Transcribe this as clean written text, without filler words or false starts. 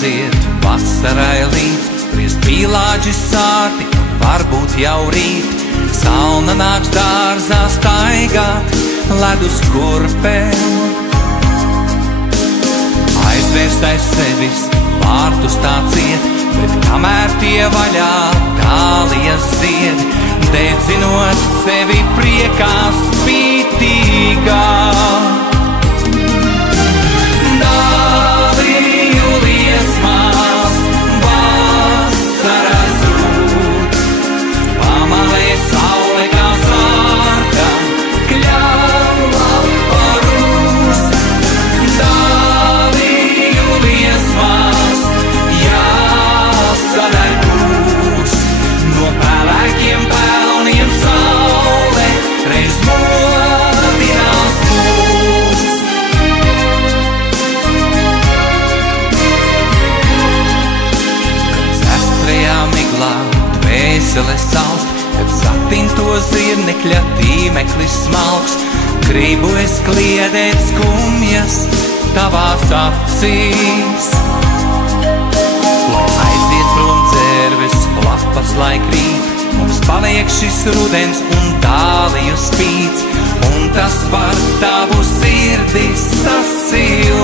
jāciet vasarai līdz, priest pīlāģi sāti, varbūt jau rīt. Salna nāks dārzā staigāt, ledus kurpēm. Aizvērst aiz sevis, vārtus tā ciet, bet kamēr tie vaļā, dālijas zied, dedzinot sevi priekā spītīgā. Dāliju liesmās, vasara zūd, pamalē saule kā sārka, kļāva parūs. Dāliju liesmās, jāsadar būs, no pelēkiem pelniem saule reiz modinās mūs. Kad zestrajā miglā dvēsele salst, kad satinto zirnekļa tīmeklis smalks, gribu es kliedēt skumjas tavās acīs. Lai aiziet prom dzērves, lapas lai krīt, mums paliek šis rudens un dāliju spīts, un tas var tavu sirdi sasildīt.